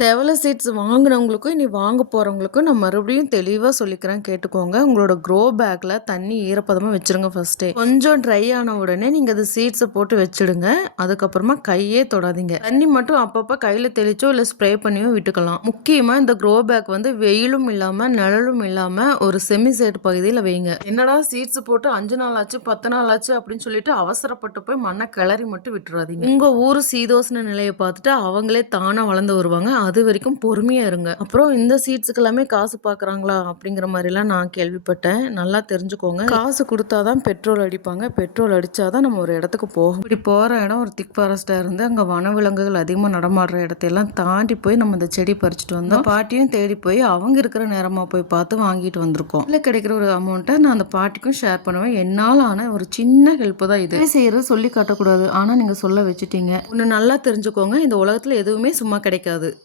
தேவல seeds வாங்குனவங்களுக்கும், இனி வாங்க போறவங்களுக்கும் நான் மறுபடியும் தெளிவா சொல்லிக்கிறேன் கேட்டுக்கோங்க. உங்களோட க்ரோ பேக்ல தண்ணி ஈரப்பதமா வச்சுருங்க ஃபர்ஸ்ட்டே. கொஞ்சம் ட்ரை ஆன உடனே நீங்க அது சீட்ஸ போட்டு வச்சுடுங்க. அதுக்கப்புறமா கையே தொடாதீங்க. தண்ணி மட்டும் அப்பப்ப கையில தெளிச்சோ, இல்ல ஸ்ப்ரே பண்ணியோ விட்டுக்கலாம். முக்கியமா இந்த க்ரோ பேக் வந்து வெயிலும் இல்லாம, நிழலும் இல்லாம ஒரு செமி சேட் பகுதியில வைங்க. என்னடா சீட்ஸ் போட்டு 5 நாள் ஆச்சு, 10 நாள் ஆச்சு அப்படின்னு சொல்லிட்டு அவசரப்பட்டு போய் மண்ண கிளறி மட்டும் விட்டுறாதீங்க. உங்க ஊரு சீதோஷ்ண நிலைய பார்த்துட்டு அவங்களே தானா வளர்ந்து வருவாங்க. அது வரைக்கும் பொறுமையா இருங்க. அப்புறம் இந்த சீட்ஸுக்கு எல்லாமே காசு பார்க்குறாங்களா? அப்படிங்கிற மாரிலாம் நான் கேள்விப்பட்டேன். நல்லா தெரிஞ்சுக்கோங்க. காசு குடுத்தா தான் பெட்ரோல் அடிப்பாங்க. பெட்ரோல் அடிச்சா தான் நம்ம ஒரு இடத்துக்கு போகும். இப்படி போற இடம் ஒரு திக் ஃபாரஸ்ட்டா இருந்து அங்க வனவிலங்குகள் அதிகமா நடமாடுற இடத்தையெல்லாம் தாண்டி போய் நம்ம இந்த செடி பறிச்சுட்டு வந்தோம். பாட்டியும் தேடி போய் அவங்க இருக்கிற நேரமா போய் பார்த்து வாங்கிட்டு வந்திருக்கோம். இல்ல கிடைக்கிற ஒரு அமௌண்ட்டை நான் அந்த பாட்டிக்கும் ஷேர் பண்ணுவேன். என்னால ஆன ஒரு சின்ன ஹெல்ப் தான் இது. செய்யறது சொல்லி காட்டக்கூடாது. ஆனா நீங்க சொல்ல வச்சுட்டீங்க. ஒண்ணு நல்லா தெரிஞ்சுக்கோங்க. இந்த உலகத்துல எதுவுமே சும்மா கிடைக்காது.